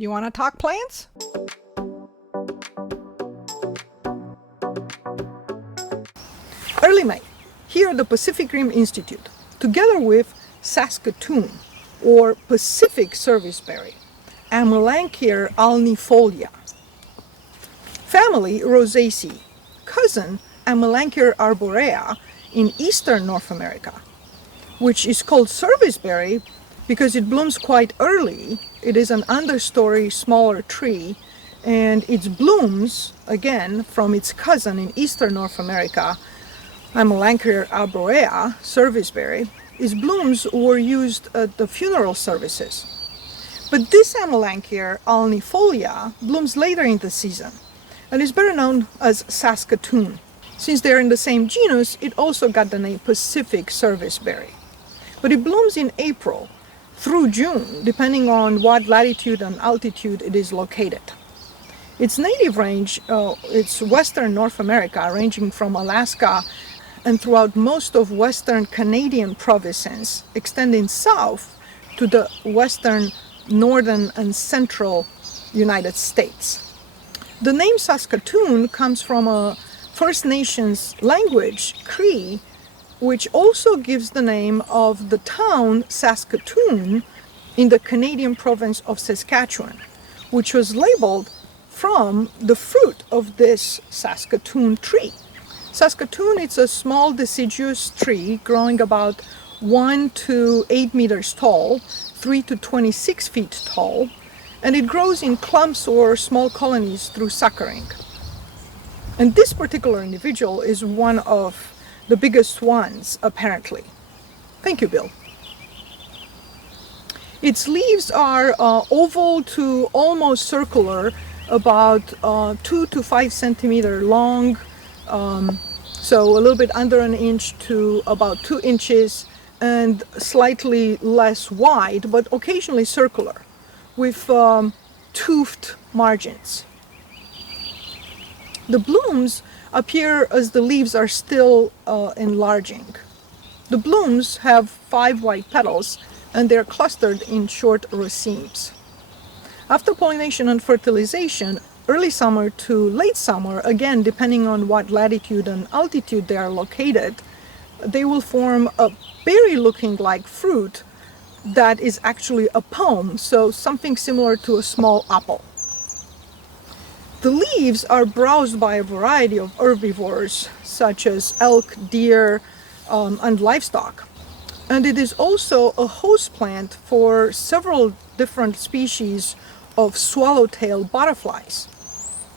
Ioana Talk Plants? Early May, here at the Pacific Rim Institute, together with Saskatoon, or Pacific serviceberry, Amelanchier alnifolia. Family Rosaceae, cousin Amelanchier arborea in eastern North America, which is called serviceberry because it blooms quite early. It is an understory, smaller tree, and its blooms, again, from its cousin in eastern North America, Amelanchier arborea, serviceberry, its blooms were used at the funeral services. But this Amelanchier alnifolia blooms later in the season and is better known as Saskatoon. Since they're in the same genus, it also got the name Pacific serviceberry. But it blooms in April through June, depending on what latitude and altitude it is located. Its native range, it's western North America, ranging from Alaska and throughout most of western Canadian provinces, extending south to the western, northern, and central United States. The name Saskatoon comes from a First Nations language, Cree, which also gives the name of the town Saskatoon in the Canadian province of Saskatchewan, which was labeled from the fruit of this Saskatoon tree. Saskatoon is a small deciduous tree growing about 1 to 8 meters tall, 3 to 26 feet tall, and it grows in clumps or small colonies through suckering. And this particular individual is one of the biggest ones, apparently. Thank you, Bill. Its leaves are oval to almost circular, about 2 to 5 centimeter long, so a little bit under an inch to about 2 inches, and slightly less wide, but occasionally circular, with toothed margins. The blooms appear as the leaves are still enlarging. The blooms have 5 white petals and they're clustered in short racemes. After pollination and fertilization, early summer to late summer, again depending on what latitude and altitude they are located, they will form a berry looking like fruit that is actually a pome, so something similar to a small apple. The leaves are browsed by a variety of herbivores such as elk, deer, and livestock. And it is also a host plant for several different species of swallowtail butterflies.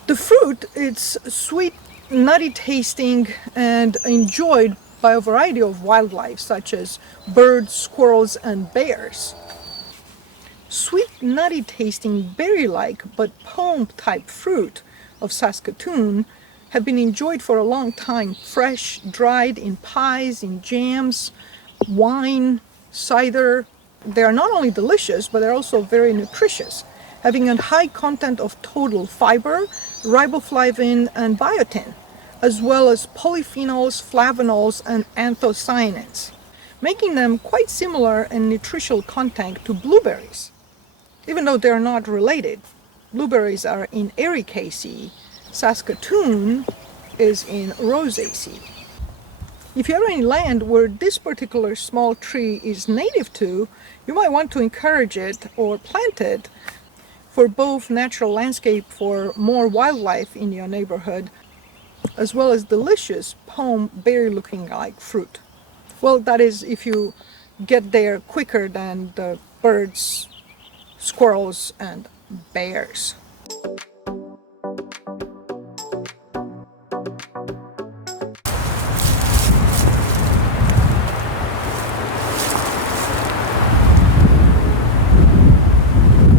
The fruit is sweet, nutty tasting and enjoyed by a variety of wildlife such as birds, squirrels, and bears. Sweet, nutty tasting, berry-like but pome-type fruit of Saskatoon have been enjoyed for a long time, fresh, dried, in pies, in jams, wine, cider. They are not only delicious, but they're also very nutritious, having a high content of total fiber, riboflavin, and biotin, as well as polyphenols, flavonols, and anthocyanins, making them quite similar in nutritional content to blueberries. Even though they're not related, blueberries are in Ericaceae, Saskatoon is in Rosaceae. If you have any land where this particular small tree is native to, you might want to encourage it or plant it for both natural landscape for more wildlife in your neighborhood, as well as delicious pome berry looking like fruit. Well, that is if you get there quicker than the birds, squirrels, and bears.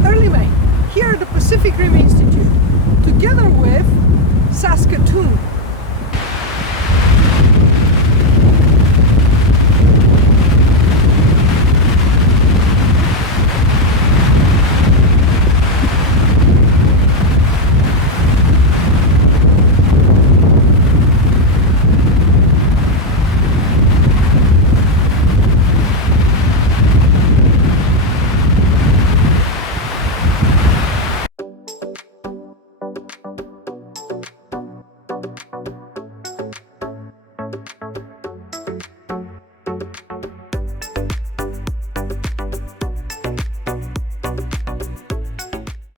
Early May, here at the Pacific Rim Institute, together with Saskatoon.